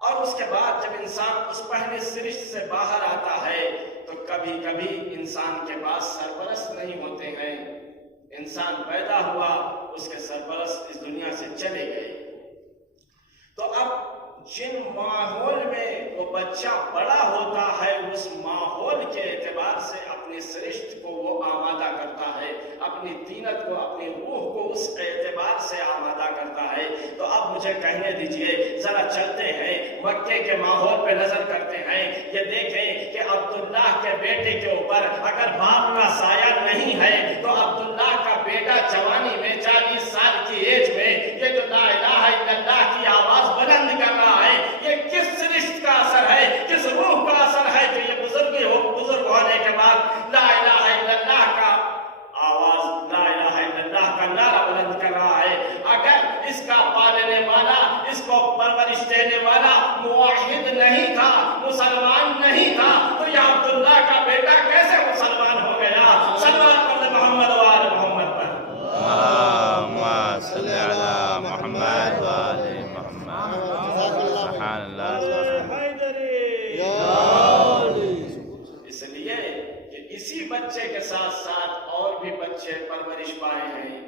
اور اس کے بعد جب انسان اس پہلے سرشت سے باہر آتا ہے تو کبھی کبھی انسان کے پاس سرپرست نہیں ہوتے ہیں. انسان پیدا ہوا، اس کے سرپرست اس دنیا سے چلے گئے. تو اب جن ماحول میں وہ بچہ بڑا ہوتا ہے اس ماحول کے اعتبار سے اپنی سرشت کو وہ آمادہ کرتا ہے، اپنی طینت کو، اپنی روح کو اس اعتبار سے آمادہ کرتا ہے. تو اب مجھے کہنے دیجئے، ذرا چلتے ہیں مکے کے ماحول پہ نظر کرتے ہیں. یہ دیکھیں کہ عبداللہ کے بیٹے کے اوپر اگر باپ کا سایہ نہیں ہے تو عبداللہ کا بیٹا جوانی میں 40 سال کی ایج میں یہ جو لا الہ الا اللہ کی آواز بلند کر رہا ہے، یہ کس رشت کا اثر ہے، کس روح کا اثر ہے کہ یہ بزرگ ہونے کے بعد لا الہ الا اللہ کا آواز، لا الہ الا اللہ کا نعرہ بلند کر رہا ہے. اگر اس کا پالنے والا، اس کو پرورش دینے والا موحد نہیں تھا، مسلمان نہیں تھا، تو یہ عبداللہ کا بیٹا کیسے مسلمان ہو گیا؟ صلوات پڑھیں محمد و آل محمد پر. اللهم صل على محمد وآل محمد. سبحان اللہ سبحان اللہ. اس لیے کہ اسی بچے کے ساتھ ساتھ اور بھی بچے پرورش پائے ہیں.